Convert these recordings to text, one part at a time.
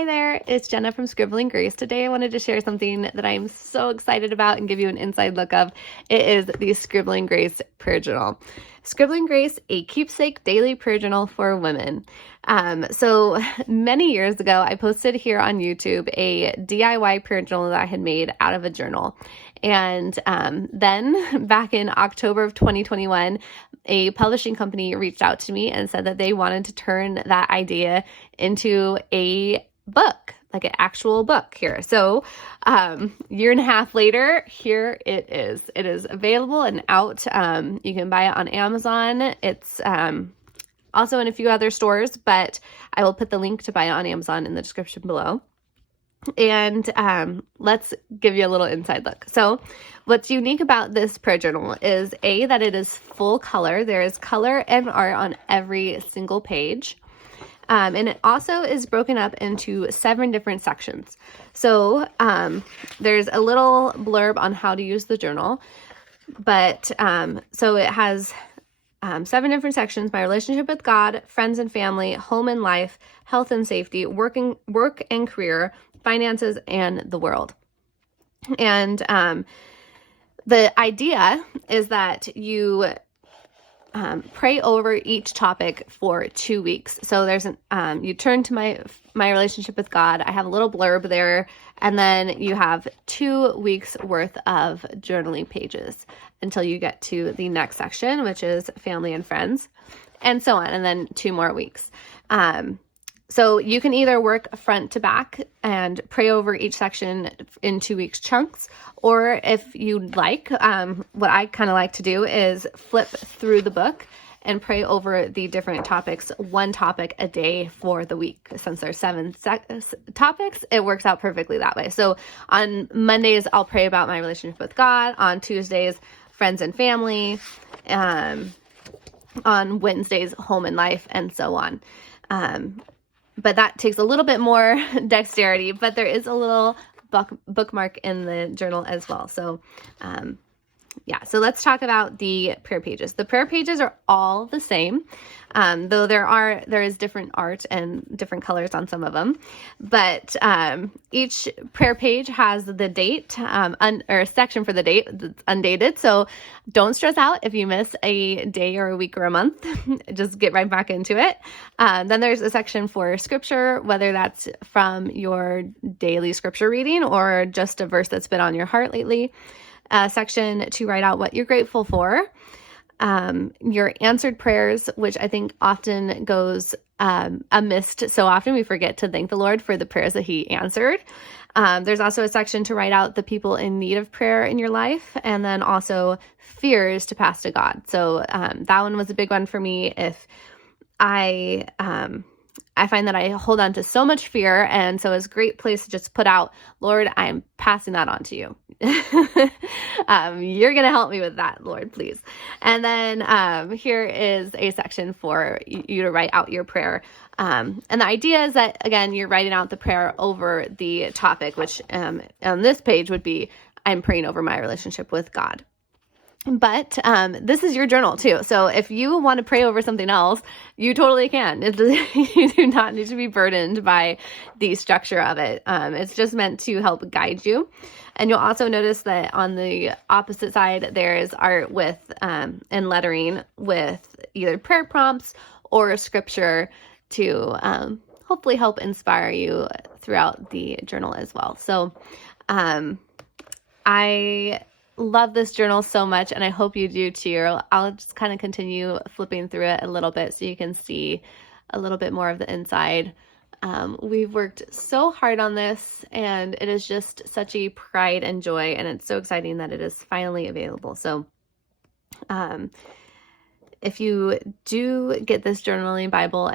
Hi there, it's Jenna from Scribbling Grace. Today I wanted to share something that I'm so excited about and give you an inside look of. It is the Scribbling Grace prayer journal. Scribbling Grace, a keepsake daily prayer journal for women. So many years ago, I posted here on YouTube a DIY prayer journal that I had made out of a journal. And then back in October of 2021, a publishing company reached out to me and said that they wanted to turn that idea into a book, like an actual book here. So year and a half later, here it is. It is available and out. You can buy it on Amazon. It's also in a few other stores, but I will put the link to buy it on Amazon in the description below. And let's give you a little inside look. So what's unique about this prayer journal is that it is full color. There is color and art on every single page. And it also is broken up into 7 different sections. So there's a little blurb on how to use the journal, but so it has 7 different sections: my relationship with God, friends and family, home and life, health and safety, work and career, finances, and the world. And the idea is that you pray over each topic for 2 weeks. So there's you turn to my relationship with God. I have a little blurb there, and then you have 2 weeks worth of journaling pages until you get to the next section, which is family and friends, and so on, and then 2 more weeks. So you can either work front to back and pray over each section in 2 weeks chunks, or if you'd like, what I kind of like to do is flip through the book and pray over the different topics, 1 topic a day for the week. Since there's 7 topics, it works out perfectly that way. So on Mondays, I'll pray about my relationship with God. On Tuesdays, friends and family. On Wednesdays, home and life, and so on. But that takes a little bit more dexterity, but there is a little bookmark in the journal as well. So, so let's talk about the prayer pages. The prayer pages are all the same, though there is different art and different colors on some of them. But each prayer page has the date or a section for the date that's undated. So don't stress out if you miss a day or a week or a month. Just get right back into it. Then there's a section for scripture, whether that's from your daily scripture reading or just a verse that's been on your heart lately. A section to write out what you're grateful for. Your answered prayers, which I think often goes amiss. So often we forget to thank the Lord for the prayers that He answered. There's also a section to write out the people in need of prayer in your life, and then also fears to pass to God. So that one was a big one for me. If I find that I hold on to so much fear, and so it's a great place to just put out, Lord, I'm passing that on to you. You're going to help me with that, Lord, please. And then here is a section for you to write out your prayer. And the idea is that, again, you're writing out the prayer over the topic, which on this page would be, I'm praying over my relationship with God. But this is your journal too. So if you want to pray over something else, you totally can. You do not need to be burdened by the structure of it. It's just meant to help guide you. And you'll also notice that on the opposite side, there is art with and lettering with either prayer prompts or scripture to hopefully help inspire you throughout the journal as well. So I love this journal so much, and I hope you do too. I'll just kind of continue flipping through it a little bit so you can see a little bit more of the inside. We've worked so hard on this, and it is just such a pride and joy, and it's so exciting that it is finally available. So if you do get this journaling Bible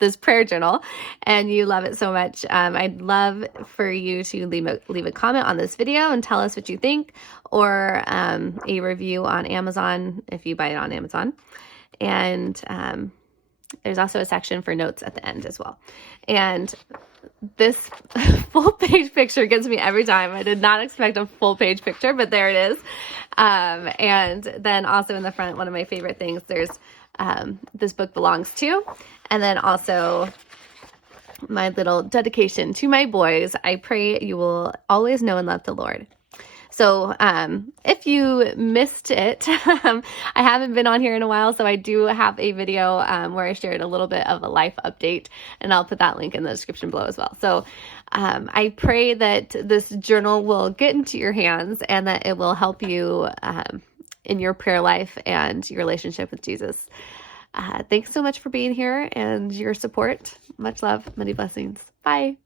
this prayer journal, and you love it so much, I'd love for you to leave a comment on this video and tell us what you think, or a review on Amazon if you buy it on Amazon. And there's also a section for notes at the end as well. And this full page picture gets me every time. I did not expect a full page picture, but there it is. And then also in the front, one of my favorite things, there's this book belongs to, and then also my little dedication to my boys. I pray you will always know and love the Lord. So if you missed it, I haven't been on here in a while, so I do have a video where I shared a little bit of a life update, and I'll put that link in the description below as well. So I pray that this journal will get into your hands and that it will help you in your prayer life and your relationship with Jesus. Thanks so much for being here and your support. Much love, many blessings. Bye.